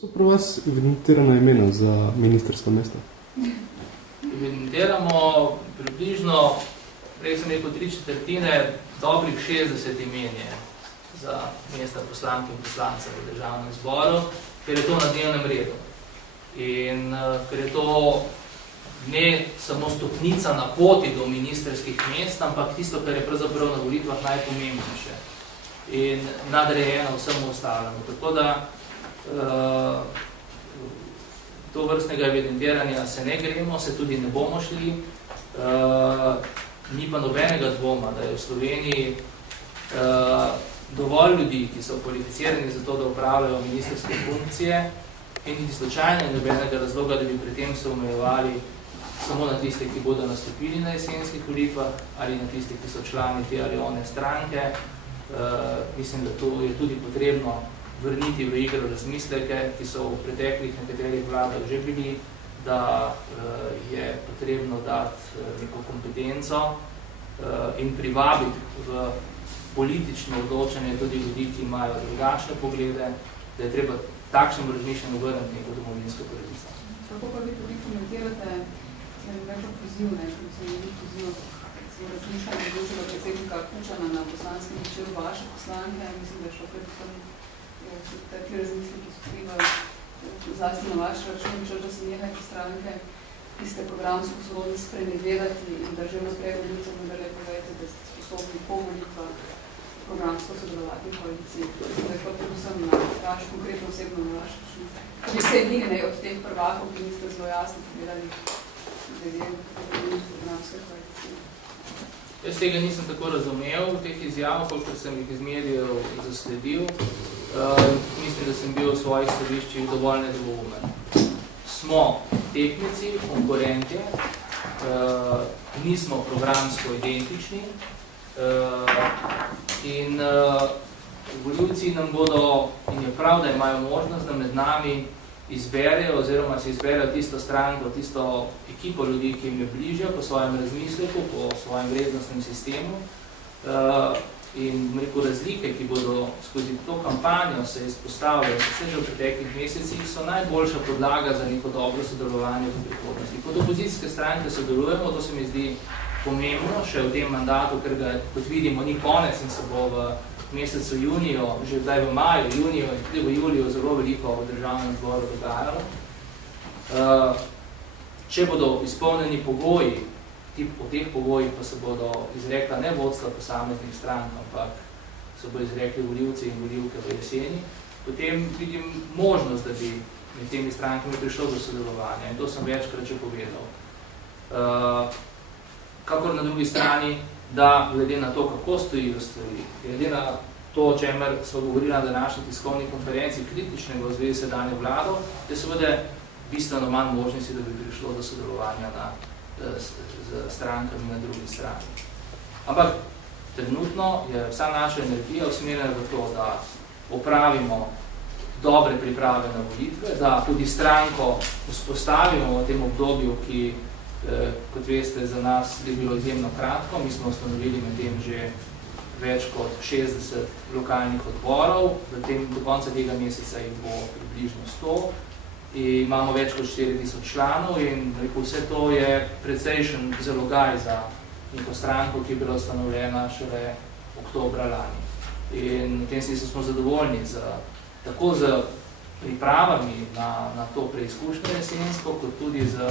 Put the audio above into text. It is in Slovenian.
So pri vas evidentirana imena za ministrsko mesto? Evidentiramo približno, prej sem rekel, 3/4, dobrih 60 imen je za mesta poslank in poslancev v državnem zboru, ker je to na dnevnem redu. In ker je to ne samo stopnica na poti do ministrskih mest, ampak tisto, kar je pravzaprav na volitvah najpomembnejše in nadrejeno vsemu ostalemu. Tako da to vrstnega evidentiranja se ne gremo, se tudi ne bomo šli. Ni pa nobenega dvoma, da je v Sloveniji dovolj ljudi, ki so kvalificirani za to, da upravljajo ministrske funkcije in niti slučajno in nobenega razloga, da bi pri tem se omejevali samo na tiste, ki bodo nastopili na jesenskih volitvah ali na tiste, ki so člani te ali one stranke. Mislim, da to je tudi potrebno vrniti v igro razmisleke, ki so v preteklih nekaterih vladah že bili, da je potrebno dati neko kompetenco in privabiti v politično odločanje tudi ljudi, ki imajo drugačne poglede, da je treba takšnemu razmišljanju vrniti neko domovinsko pravico. Kako pa vi tudi komentirate nekaj poziv, se razmišljanje družega predsednika Kučana na poslanskem večeru vaše poslanke, mislim, da je šlo predvsem takli razmisliki so krivajo zlasti na vaš račun, da se nehajte stranke, ki ste programsko sposobni sprenevedati in da že naprej volivcem vendarle povejte, da ste sposobni po volitvah programsko sodelovati v koaliciji. Da je kot predvsem na vaš, konkretno osebno na vaš račun. Vi ste edini od teh prvakov, ki niste zelo jasno povedali glede programske koalicije. Jaz tega nisem tako razumel, teh izjav, koliko sem jih iz medijev zasledil. Mislim, da sem bil v svojih stališčih dovolj nedvoumen. Smo tehnici, konkurenti, nismo programsko identični in volivci nam bodo, in je prav, da imajo možnost, da med nami izberejo oziroma se izberejo tisto stranko, tisto ekipo ljudi, ki jim je bližje po svojem razmisleku, po svojem vrednostnem sistemu. In rekel, razlike, ki bodo skozi to kampanjo se izpostavljali, vse že v preteklih mesecih, so najboljša podlaga za neko dobro sodelovanje v prihodnosti. Kot opozicijske stranke sodelujemo, to se mi zdi pomembno, še v tem mandatu, ker ga, kot vidimo, ni konec in se bo v mesecu juniju, že zdaj v maju, juniju in tudi v juliju zelo veliko v državnem zboru dogajalo. Če bodo izpolnjeni pogoji, po teh pogojih pa se bodo izrekla ne vodstva posameznih strank, ampak se bodo izrekli volivci in volivke v jeseni, potem vidim možnost, da bi med temi strankami prišlo do sodelovanja in to sem večkrat že povedal. Kakor na drugi strani, da glede na to, kako stojijo stvari, glede na to, o čemer smo govorili na današnji tiskovni konferenci, kritičnega v zvezi sedanje vlado, je seveda bistveno manj možnosti, da bi prišlo do sodelovanja z strankami na drugi strani. Ampak trenutno je vsa naša energija usmerjena v to, da opravimo dobre priprave na volitve, da tudi stranko vzpostavimo v tem obdobju, ki, kot veste, za nas je bilo izjemno kratko. Mi smo ustanovili med tem že več kot 60 lokalnih odborov, do konca tega meseca jih bo približno 100. Imamo več kot 4000 članov in rekel, vse to je precejšen zalogaj za neko stranko, ki je bila ustanovljena šele oktobra lani. In v tem smislu smo zadovoljni tako z pripravami na to preizkušnjo jesensko, kot tudi z